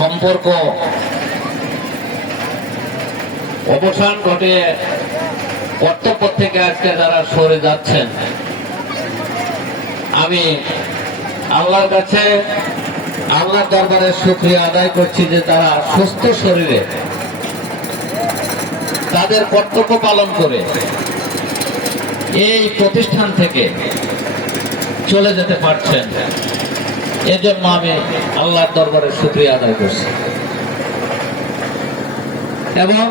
সম্পর্ক অবসান ঘটে কর্তব্য থেকে আজকে যারা সরে যাচ্ছেন, আমি আল্লাহর কাছে আল্লাহর দরবারে শুকরিয়া আদায় করছি যে তারা সুস্থ শরীরে তাদের কর্তব্য পালন করে এই প্রতিষ্ঠান থেকে চলে যেতে পারছেন। এজন্য আমি আল্লাহর দরবারে শুকরিয়া আদায় করছি এবং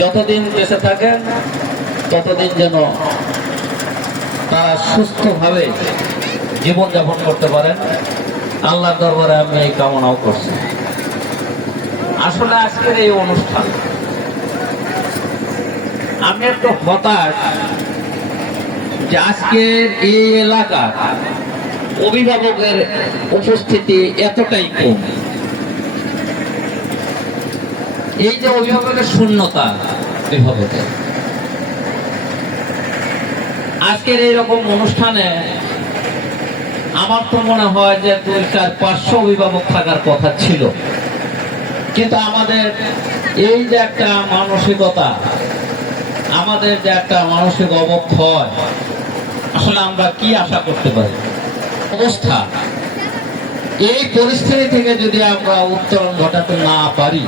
যতদিন বেঁচে থাকেন ততদিন যেন তারা সুস্থভাবে জীবনযাপন করতে পারেন, আল্লাহর দরবারে আমি এই কামনাও করছি। আসলে আজকের এই অনুষ্ঠান আমি একটু হতাশ যে আজকের এই এলাকার অভিভাবকের উপস্থিতি এতটাই কম। এই যে অভিভাবকের শূন্যতা, অভিভাবকের আজকের এইরকম অনুষ্ঠানে আমার তো মনে হয় যে 200-500 অভিভাবক থাকার কথা ছিল, কিন্তু আমাদের এই যে একটা মানসিকতা, আমাদের যে একটা মানসিক অবক্ষয়, আসলে আমরা কি আশা করতে পারি? অবস্থা এই পরিস্থিতি থেকে যদি আমরা উত্তরণ ঘটাতে না পারি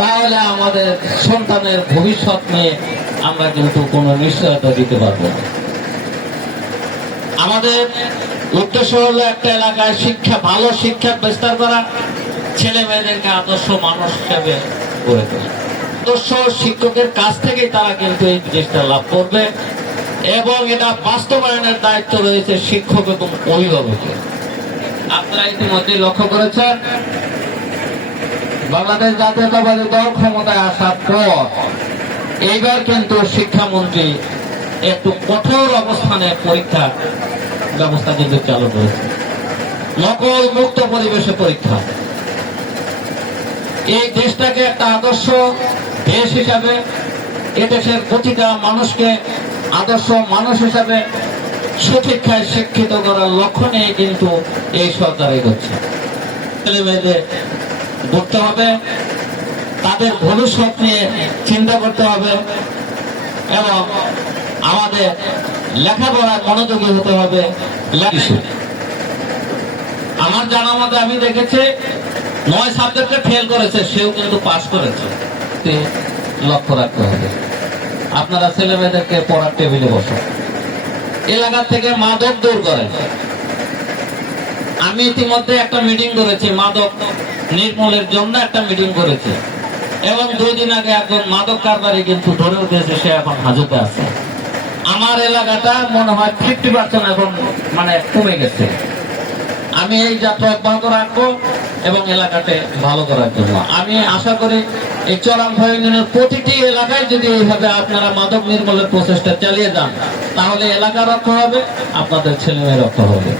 তাহলে আমাদের সন্তানের ভবিষ্যৎ নিয়ে আমরা কিন্তু কোনো নিশ্চয়তা দিতে পারবো না। আমাদের উদ্দেশ্য হলো একটা এলাকায় ভালো শিক্ষা বিস্তার করা, ছেলে মেয়েদেরকে আদর্শ মানুষ হিসেবে গড়ে তোলা। আদর্শ শিক্ষকের কাছ থেকেই তারা কিন্তু এই জিনিসটা লাভ করবে এবং এটা বাস্তবায়নের দায়িত্ব রয়েছে শিক্ষক এবং অভিভাবকের। আপনারা ইতিমধ্যে লক্ষ্য করেছেন, বাংলাদেশ জাতীয়তাবাদী দল ক্ষমতায় আসার পর এইবার কিন্তু শিক্ষামন্ত্রী একটু কঠোর অবস্থানে পরীক্ষা ব্যবস্থা কিন্তু চালু করেছে, নকল মুক্ত পরিবেশে পরীক্ষা। এই দেশটাকে একটা আদর্শ দেশ হিসাবে, এদেশের প্রতিটা মানুষকে আদর্শ মানুষ হিসাবে সুশিক্ষায় শিক্ষিত করার লক্ষ্য নিয়ে কিন্তু এই সরকার এগোচ্ছে। ছেলে মেয়েদের বুঝতে হবে, তাদের ভবিষ্যৎ নিয়ে চিন্তা করতে হবে এবং আমাদের লেখাপড়ার মনোযোগী হতে হবে। আমার জানা মতে আমি দেখেছি 9 সাবজেক্টে ফেল করেছে, সেও কিন্তু পাস করেছে। লক্ষ্য রাখতে হবে, আপনারা ছেলে মেয়েদেরকে পড়ার টেবিলে বসো, এলাকা থেকে মাদক দূর করেন। আমি ইতিমধ্যে একটা মিটিং করেছি, মাদক নির্মূলের জন্য একটা মিটিং করেছি এবং 2 দিন আগে একজন মাদক কারবারি কিন্তু ধরে উঠেছে, সে এখন হাজতে আছে। আমার এলাকাটা মনে হয় 50% এখন কমে গেছে। আমি এই যাত্রা অব্যাহত রাখবো এবং এলাকাতে ভালো করার জন্য আমি আশা করি এই চরামখা ইউনিয়নের প্রতিটি এলাকায় যদি এইভাবে আপনারা মাদক নির্মূলের প্রচেষ্টা চালিয়ে যান তাহলে এলাকা রক্ষা হবে, আপনাদের ছেলে মেয়ে রক্ষা হবে।